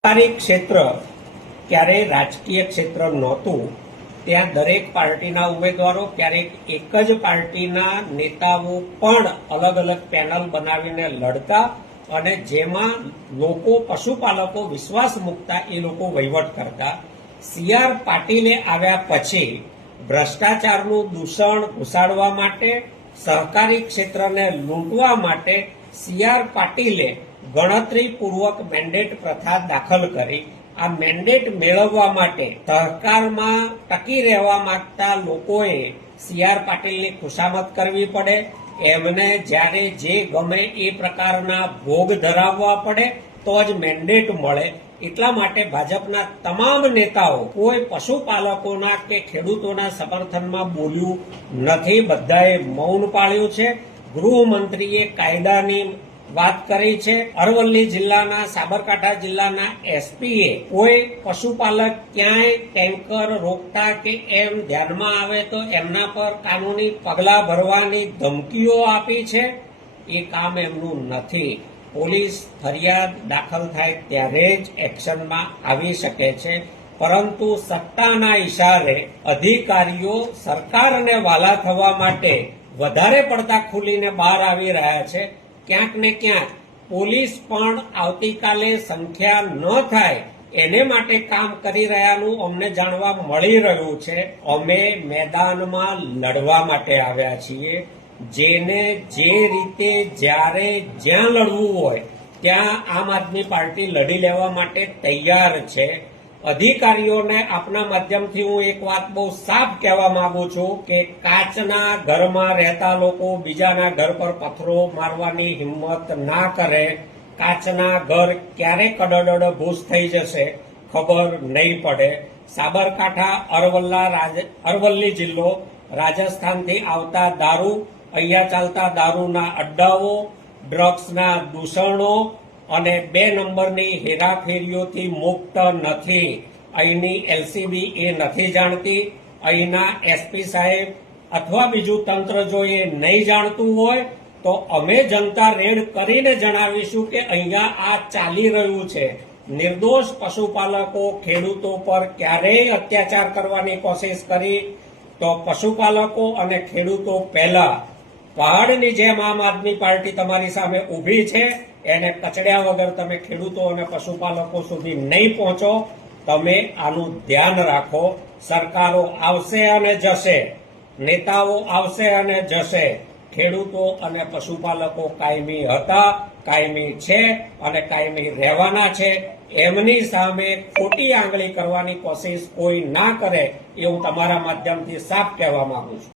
સરકારી ક્ષેત્ર ક્યારેય રાજકીય ક્ષેત્ર નહોતું. ત્યાં દરેક પાર્ટીના ઉમેદવારો, ક્યારેક એક જ પાર્ટીના નેતાઓ પણ અલગ અલગ પેનલ બનાવીને લડતા અને જેમાં લોકો પશુપાલકો વિશ્વાસ મૂકતા, એ લોકો વહીવટ કરતા. સી આર પાટીલે આવ્યા પછી ભ્રષ્ટાચારનું દૂષણ ઘુસાડવા માટે સહકારી ક્ષેત્રને લૂંટવા માટે સી આર પાટીલે ગણતરીપૂર્વક મેન્ડેટ પ્રથા દાખલ કરી. આ મેન્ડેટ મેળવવા માટે સહકારમાં ટકી રહેવા માંગતા લોકોએ સી આર પાટીલની ખુશામત કરવી પડે. એમને જ્યારે જે ગમે એ પ્રકારના ભોગ ધરાવવા પડે, તો જ મેન્ડેટ મળે. એટલા માટે ભાજપના તમામ નેતાઓ, કોઈ પશુપાલકોના કે ખેડૂતોના સમર્થનમાં બોલ્યું નથી. બધાએ મૌન પાળ્યું છે. ગૃહમંત્રીએ કાયદાની વાત કરી છે અરવલ્લી જિલ્લાના સાબરકાંઠા જિલ્લાના એસપીએ. કોઈ પશુપાલક ક્યાંય ટેન્કર રોકતા કે એમ ધ્યાનમાં આવે તો એમના પર કાનૂની પગલાં ભરવાની ધમકીઓ આપી છે? એ કામ એમનું નથી. પોલીસ ફરિયાદ દાખલ થાય ત્યારે જ એક્શનમાં આવી શકે છે. પરંતુ સત્તાના ઇશારે અધિકારીઓ સરકારને વાલા થવા માટે વધારે પડતા ખુલીને બહાર આવી રહ્યા છે. ક્યાંક ને ક્યાંક પોલીસ પણ આવતીકાલે સંખ્યા ન થાય એને માટે કામ કરી રહ્યાનું અમને જાણવા મળી રહ્યું છે. અમે મેદાનમાં લડવા માટે આવ્યા છીએ. જેને જે રીતે જ્યારે જ્યાં લડવું હોય ત્યાં આમ આદમી પાર્ટી લડી લેવા માટે તૈયાર છે. અધિકારીઓને આપના માધ્યમથી હું એક વાત બહુ સાફ કહેવા માંગુ છું કે કાચના ઘરમાં રહેતા લોકો બીજાના ઘર પર પથ્થરો મારવાની હિંમત ના કરે. કાચના ઘર ક્યારે કડડડ ભૂસ થઈ જશે ખબર નહીં પડે. સાબરકાંઠા, અરવલ્લા અરવલ્લી જિલ્લો રાજસ્થાનથી આવતા દારૂ, અહીંયા ચાલતા દારૂના અડ્ડાઓ, ડ્રગ્સના દૂષણો અને બે નંબરની હેરાફેરીઓથી મુક્ત નથી. અહીંની એલસીબી એ નથી જાણતી. અહીંના એસપી સાહેબ અથવા બીજું તંત્ર જો એ નહીં જાણતું હોય, તો અમે જનતા રેડ કરીને જણાવીશું કે અહીંયા આ ચાલી રહ્યું છે. નિર્દોષ પશુપાલકો ખેડૂતો પર ક્યારેય અત્યાચાર કરવાની કોશિશ કરી. તો પશુપાલકો અને ખેડૂતો પહેલા પહાડની જેમ આમ આદમી પાર્ટી તમારી સામે ઊભી છે, એને કચડ્યા વગર તમે ખેડૂતો અને પશુપાલકો સુધી નહીં પહોંચો, તમે આનું ધ્યાન રાખો, સરકારો આવશે અને જશે, નેતાઓ આવશે અને જશે, ખેડૂતો અને પશુપાલકો કાયમી હતા, કાયમી છે અને કાયમી રહેવાના છે, એમની સામે ખોટી આંગળી કરવાની કોશિશ કોઈ ના કરે એ હું તમારા માધ્યમથી સાફ કહેવા માંગુ છું.